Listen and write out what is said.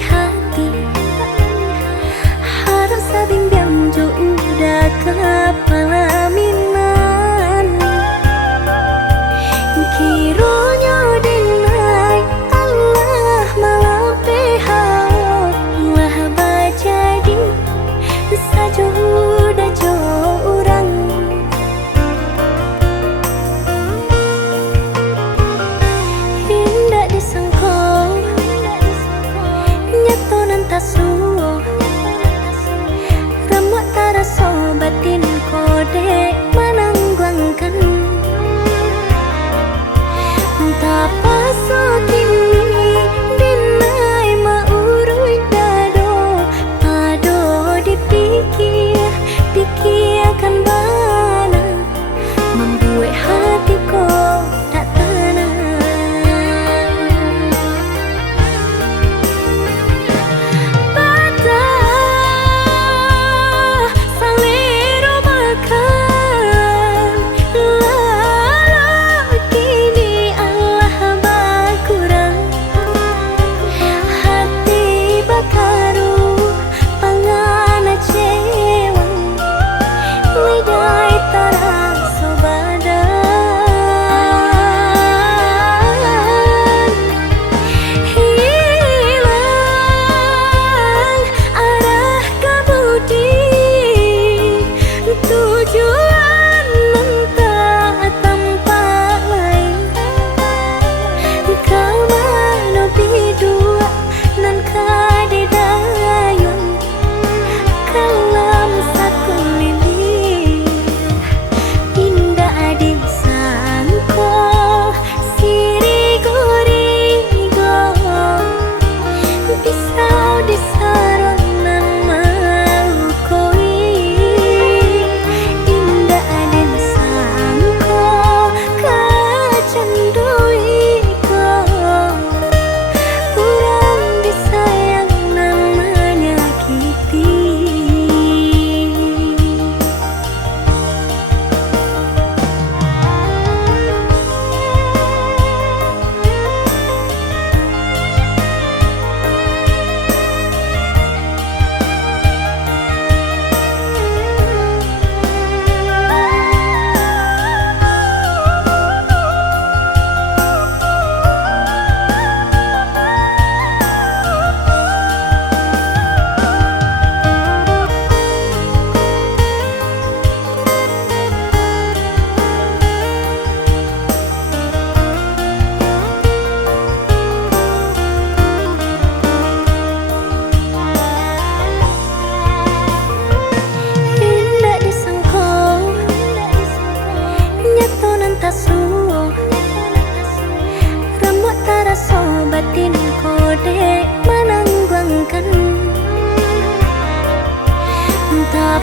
hati harus sabimbiang jo udah kepalaminan kironya denai Allah malam pehau lah bajadi sajo udah jo orang indah disangko nyato nantasu rambut taraso batin kode menangguangkan tak pasok ini dinai maurui dado pado dipikir pikirkan bana membuat hatiku tak tenang patah salero makan lalu kini Allah bakurang hati bakaru pangana cewang lidai tarang sobadan hilang arah kebudi tujuan entah tempat lain kau mana bidua nan kadedayun kalam satu lilir indah disangko sirigo-rigo pisau disaron nan mau koi indah disangko kacanduiko kurang disayang nan menyakiti indah disangko nyato nantasu rambut taraso batin kode menangguangkan tak